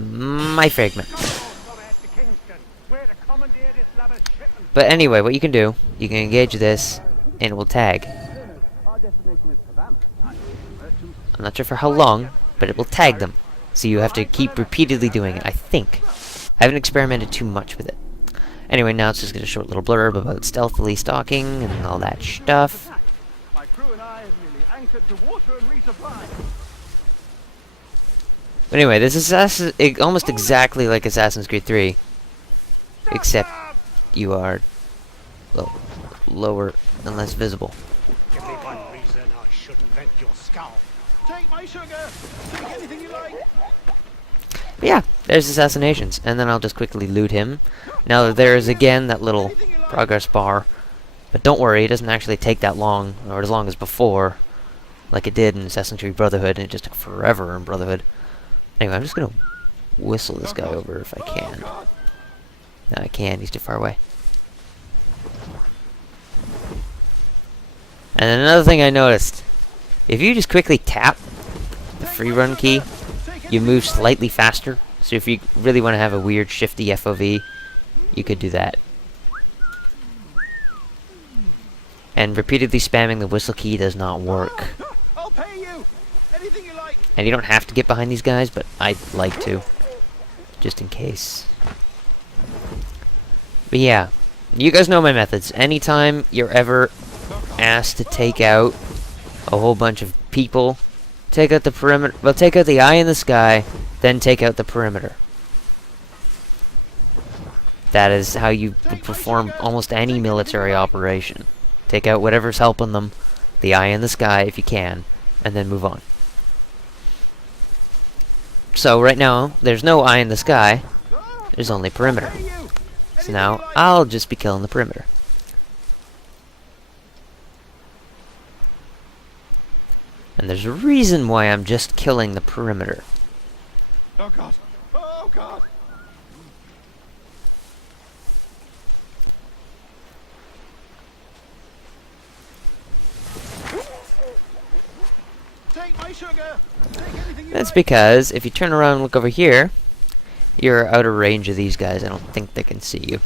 my fragment. But anyway, what you can do, you can engage this, and it will tag. I'm not sure for how long, but it will tag them. So you have to keep repeatedly doing it, I think. I haven't experimented too much with it. Anyway, now it's just a short little blurb about stealthily stalking and all that stuff. My crew and I have nearly anchored to water and resupply. But anyway, this is almost exactly like Assassin's Creed 3. Except you are lower and less visible. Give me one reason I shouldn't vent your skull. Take my sugar. Take anything you like. But yeah, there's assassinations, and then I'll just quickly loot him. Now there is again that little progress bar, but don't worry, it doesn't actually take that long, or as long as before, like it did in Assassin's Creed Brotherhood, and it just took forever in Brotherhood. Anyway, I'm just gonna whistle this guy over if I can. No, I can't, he's too far away. And then another thing I noticed, if you just quickly tap the free run key, you move slightly faster. So if you really want to have a weird shifty FOV, you could do that. And repeatedly spamming the whistle key does not work. I'll pay you. Anything you like. And you don't have to get behind these guys, but I'd like to. Just in case. But yeah, you guys know my methods. Anytime you're ever asked to take out a whole bunch of people, take out the perimeter. Well, take out the eye in the sky, then take out the perimeter. That is how you would perform almost any military operation. Take out whatever's helping them, the eye in the sky if you can, and then move on. So right now, there's no eye in the sky, there's only perimeter. So now, I'll just be killing the perimeter. And there's a reason why I'm just killing the perimeter. Oh god. Oh god. Take my sugar. Take anything you That's like. because if you turn around and look over here, you're out of range of these guys. I don't think they can see you.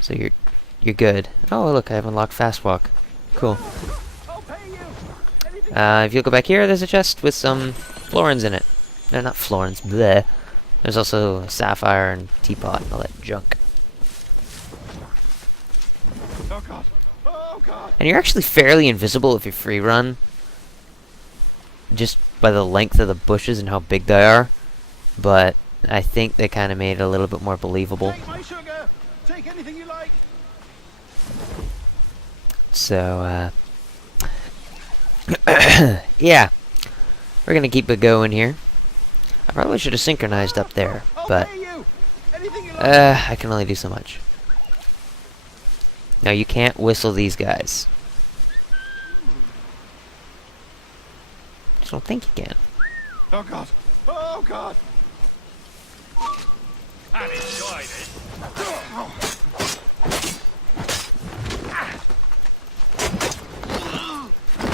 So you're good. Oh look, I have unlocked fast walk. Cool. I'll pay you. Anything If you go back here, there's a chest with some florins in it. No, not florins. Bleh. There's also sapphire and teapot and all that junk. Oh god. Oh god. And you're actually fairly invisible if you free run. Just by the length of the bushes and how big they are. But I think they kind of made it a little bit more believable. Take my sugar. Take anything you like. So, yeah. We're gonna keep it going here. I probably should have synchronized up there, but Pay you. Anything you like. I can only do so much. Now you can't whistle these guys. Just don't think you can. Oh god. Oh god. I've enjoyed it.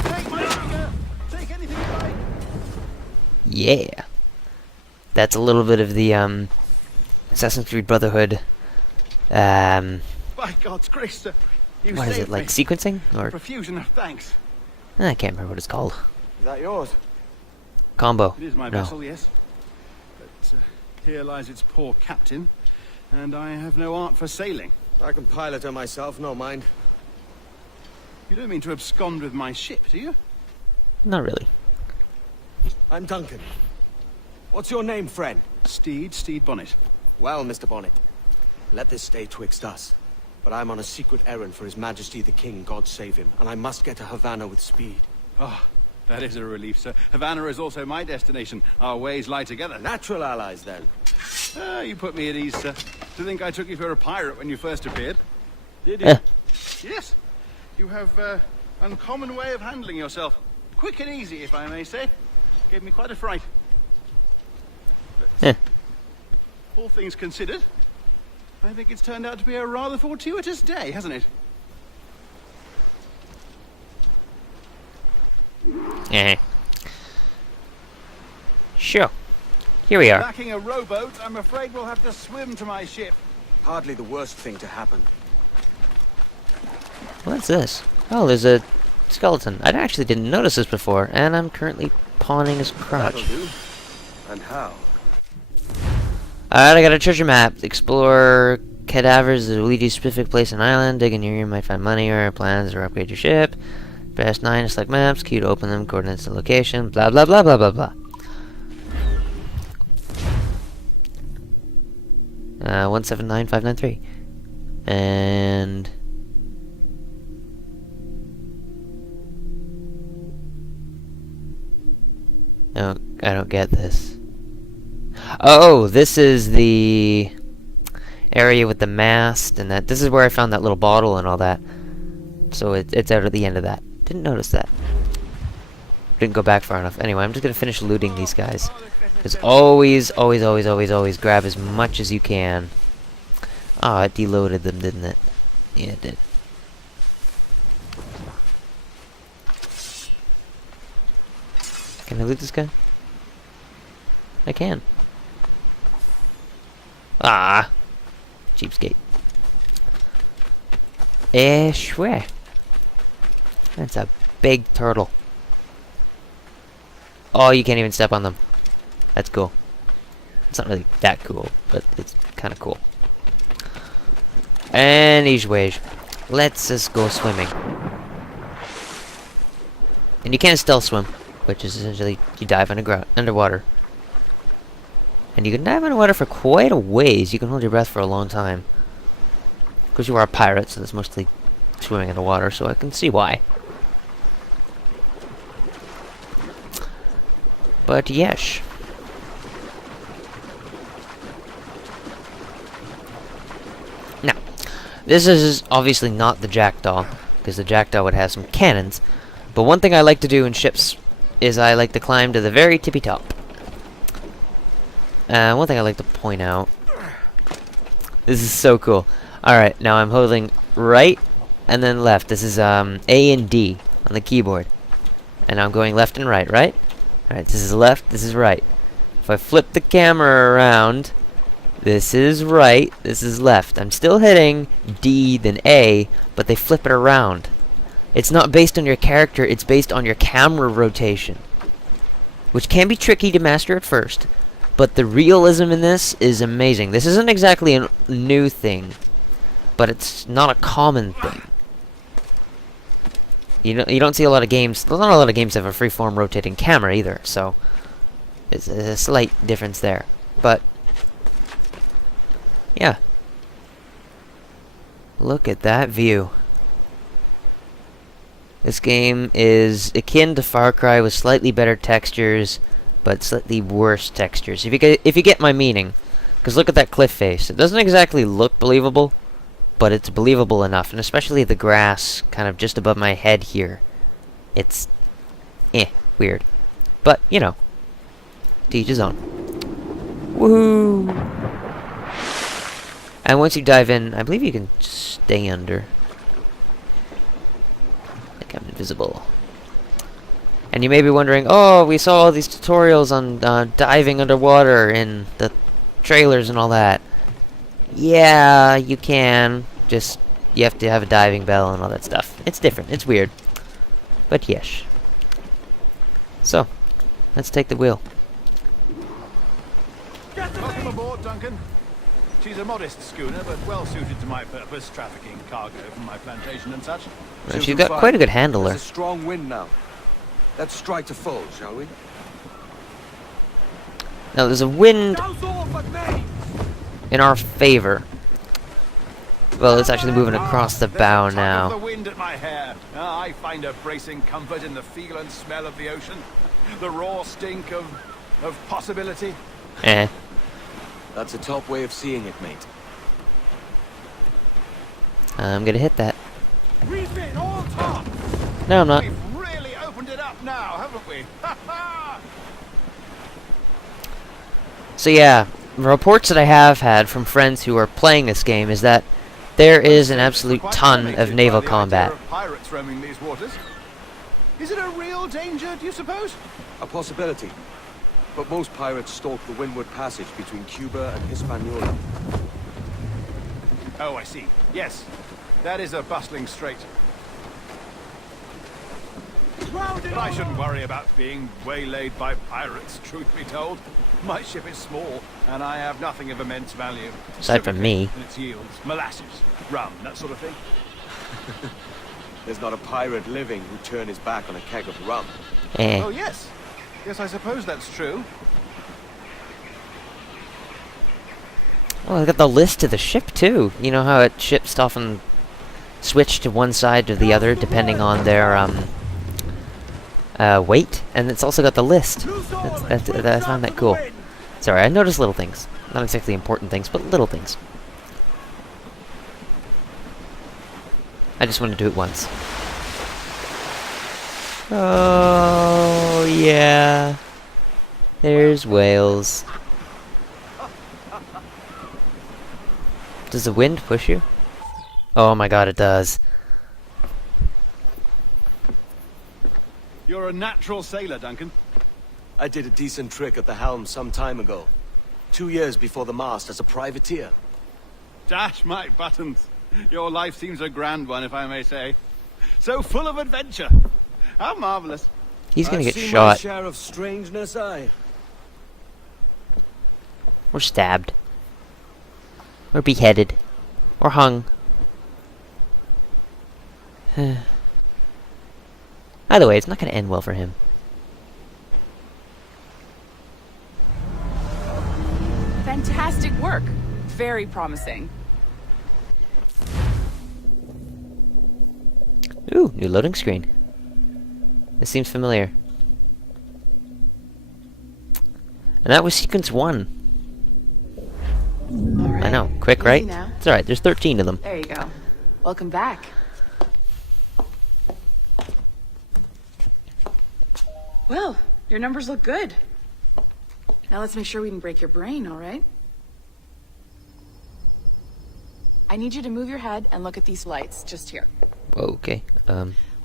Take my sugar. Take anything you like. Yeah. That's a little bit of the Assassin's Creed Brotherhood. By God's grace, sir. You What is saved it, like me. sequencing? Or Profusion of thanks. I can't remember what it's called. Is that yours? Combo. It is my No. vessel, yes. But here lies its poor captain, and I have no art for sailing. I can pilot her myself, no mind. You don't mean to abscond with my ship, do you? Not really. I'm Duncan. What's your name, friend? Steed Bonnet. Well, Mr. Bonnet, let this stay twixt us. But I'm on a secret errand for His Majesty the King, God save him, and I must get to Havana with speed. Ah, that is a relief, sir. Havana is also my destination. Our ways lie together. Natural allies, then. Ah, you put me at ease, sir. To think I took you for a pirate when you first appeared. Did you? Eh. Yes. You have uncommon way of handling yourself. Quick and easy, if I may say. Gave me quite a fright. Eh. All things considered, I think it's turned out to be a rather fortuitous day, hasn't it? Eh. Sure. Here we are. Lacking a rowboat, I'm afraid we'll have to swim to my ship. Hardly the worst thing to happen. What's this? Oh, there's a skeleton. I actually didn't notice this before, and I'm currently pawning his crotch. That'll do. And how? Alright, I got a treasure map. Explore cadavers that will lead you to a specific place on island. Dig in here, you might find money or plans or upgrade your ship. Press 9 to select maps. Q to open them. Coordinates to location. Blah, blah, blah, blah, blah, blah. 179593. And... No, I don't get this. Oh, this is the area with the mast and that. This is where I found that little bottle and all that. So it's out at the end of that. Didn't notice that. Didn't go back far enough. Anyway, I'm just gonna finish looting these guys. Because always grab as much as you can. Ah, it deloaded them, didn't it? Yeah, it did. Can I loot this guy? I can. Ah! Cheapskate. Swear. That's a big turtle. Oh, you can't even step on them. That's cool. It's not really that cool, but it's kind of cool. Anyways, let's just go swimming. And you can't stealth swim, which is essentially you dive underwater. And you can dive underwater for quite a ways. You can hold your breath for a long time. Because you are a pirate, so that's mostly swimming underwater, so I can see why. But yes. Now, this is obviously not the jackdaw, because the jackdaw would have some cannons. But one thing I like to do in ships is I like to climb to the very tippy top. One thing I like to point out. This is so cool. Alright, now I'm holding right and then left. This is A and D on the keyboard. And I'm going left and right, right? Alright, this is left, this is right. If I flip the camera around, this is right, this is left. I'm still hitting D then A, but they flip it around. It's not based on your character, it's based on your camera rotation. Which can be tricky to master at first. But the realism in this is amazing. This isn't exactly a new thing, but it's not a common thing. You don't see a lot of games. There's not a lot of games that have a freeform rotating camera either, so it's a slight difference there. But yeah, look at that view. This game is akin to Far Cry with slightly better textures, but slightly worse textures. If you get my meaning, because look at that cliff face. It doesn't exactly look believable, but it's believable enough, and especially the grass kind of just above my head here. It's weird. But, you know, to each his own. Woohoo! And once you dive in, I believe you can stay under. I think I'm invisible. And you may be wondering, oh, we saw all these tutorials on diving underwater in the trailers and all that. Yeah, you can. Just, you have to have a diving bell and all that stuff. It's different. It's weird. But yes. So, let's take the wheel. Welcome aboard, Duncan. She's a modest schooner, but well suited to my purpose, trafficking cargo from my plantation and such. And she's got quite a good handler. There's a strong wind now. Let's strike to full, shall we? Now, there's a wind in our favor. Well, it's actually moving across the bow now. The wind at my hair. I find a bracing comfort in the feel and smell of the ocean. The raw stink of possibility. That's a top way of seeing it, mate. I'm gonna hit that. Refit all top. No, I'm not. We've really opened it up now, haven't we? So yeah, reports that I have had from friends who are playing this game is that there is an absolute ton of naval combat. Pirates roaming these waters. Is it a real danger, do you suppose? A possibility. but most pirates stalk the windward passage between Cuba and Hispaniola. Oh, I see. Yes, that is a bustling strait. But I shouldn't worry about being waylaid by pirates, truth be told. My ship is small, and I have nothing of immense value. Aside from me. And its yields, molasses, rum, that sort of thing. There's not a pirate living who'd turn his back on a keg of rum. Eh. Oh, yes. Yes, I suppose that's true. Oh, I got the list of the ship, too. You know how it ships often switch to one side or the other, depending on their, weight? And it's also got the list. I found that cool. Sorry, I noticed little things. Not exactly important things, but little things. I just want to do it once. Oh, yeah. There's Wales. Does the wind push you? Oh my god, it does. You're a natural sailor, Duncan. I did a decent trick at the helm some time ago. 2 years before the mast as a privateer. Dash my buttons. Your life seems a grand one, if I may say. So full of adventure. How marvelous. He's gonna I've get seen my shot. share of strangeness, Or stabbed. Or beheaded. Or hung. Either way, it's not gonna end well for him. Fantastic work. Very promising. Ooh, new loading screen. This seems familiar. And that was sequence 1. All right. I know, quick, Easy right? now. It's alright, there's 13 of them. There you go. Welcome back. Well, your numbers look good. Now let's make sure we can break your brain, all right? I need you to move your head and look at these lights just here. Whoa, okay.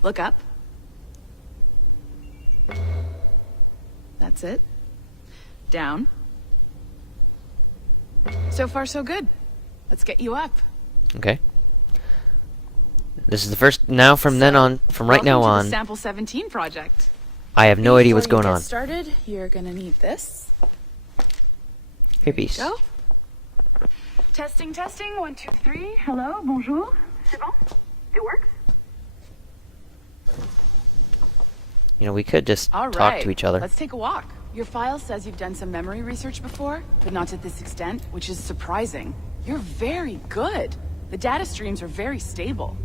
Look up. That's it. Down. So far, so good. Let's get you up. Okay. This is the first, now from then on, from right now Welcome to on, the Sample 17 project. I have no idea what's Before going you on. get started, you're gonna need this. Here, peace. Go. Testing, testing. 1, 2, 3. Hello, bonjour. C'est bon? It works? You know, we could just All talk right. to each other. Let's take a walk. Your file says you've done some memory research before, but not to this extent, which is surprising. You're very good. The data streams are very stable.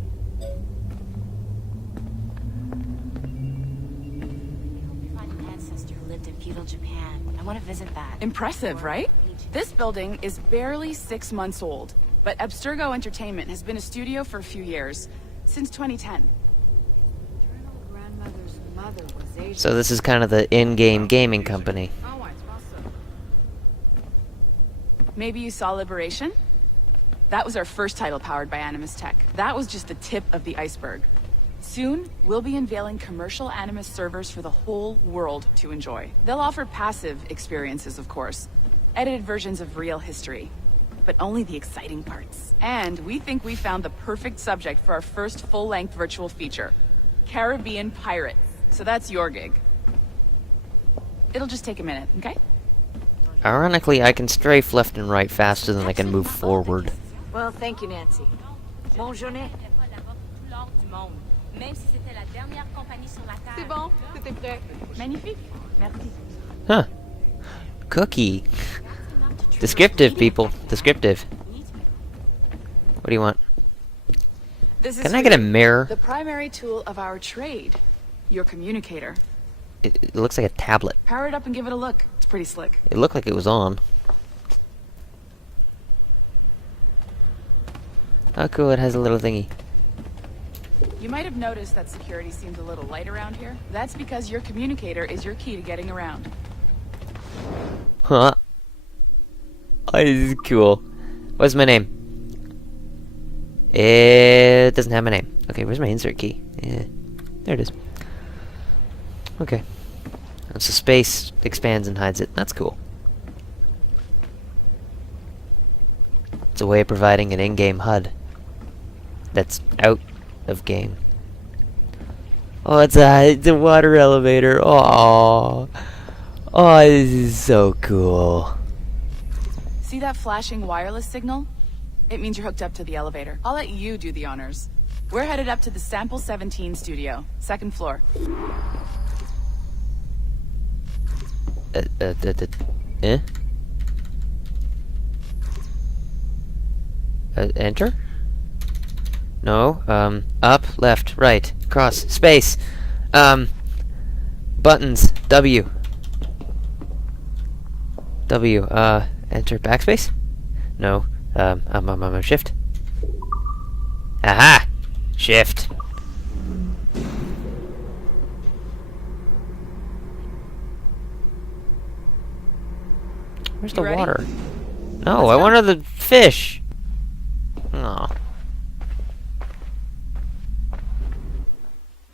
An ancestor who lived in feudal Japan. I want to visit that. Impressive, right? This building is barely 6 months old, but ABSTERGO Entertainment has been a studio for a few years, since 2010. Grandmother's mother was Asian. So this is kind of the in-game gaming company. Maybe you saw Liberation? That was our first title powered by Animus Tech. That was just the tip of the iceberg. Soon, we'll be unveiling commercial Animus servers for the whole world to enjoy. They'll offer passive experiences, of course. Edited versions of real history. But only the exciting parts. And we think we found the perfect subject for our first full-length virtual feature. Caribbean pirates. So that's your gig. It'll just take a minute, okay? Ironically, I can strafe left and right faster than I can move forward. Well, thank you, Nancy. Bonne journée. C'est bon, c'était prêt. Magnifique. Merci. Huh. Cookie. Descriptive, people. Descriptive. What do you want? This is Can I get a mirror? the primary tool of our trade. Your communicator. It looks like a tablet. Power it up and give it a look. It's pretty slick. It looked like it was on. Oh, cool. It has a little thingy. You might have noticed that security seems a little light around here. That's because your communicator is your key to getting around. Huh. Oh, this is cool. What's my name? It doesn't have my name. Okay, where's my insert key? Yeah. There it is. Okay. And so space expands and hides it. That's cool. It's a way of providing an in-game HUD that's out of game. Oh, it's a water elevator. Oh, this is so cool. See that flashing wireless signal? It means you're hooked up to the elevator. I'll let you do the honors. We're headed up to the Sample 17 studio, 2nd floor. Enter? No, up, left, right, cross, space, buttons, W, enter backspace? No, shift. Aha! Shift. Where's the You ready? water? No, Let's I go. wanted the fish. Oh.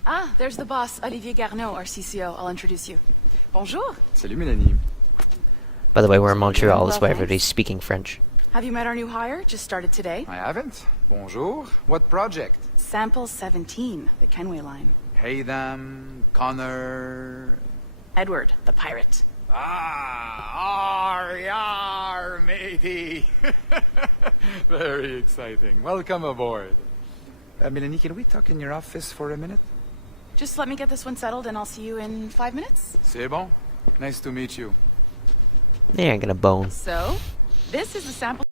Ah, there's the boss, Olivier Garneau, our CCO. I'll introduce you. Bonjour. Salut Mélanie. By the way, we're in Montreal. Well, That's why thanks. everybody's speaking French. Have you met our new hire? Just started today. I haven't. Bonjour. What project? Sample 17, the Kenway line. Haydam, Connor... Edward, the pirate. Yar, matey. Very exciting. Welcome aboard. Mélanie, can we talk in your office for a minute? Just let me get this one settled and I'll see you in 5 minutes. C'est bon. Nice to meet you. They ain't gonna bone. So, this is the sample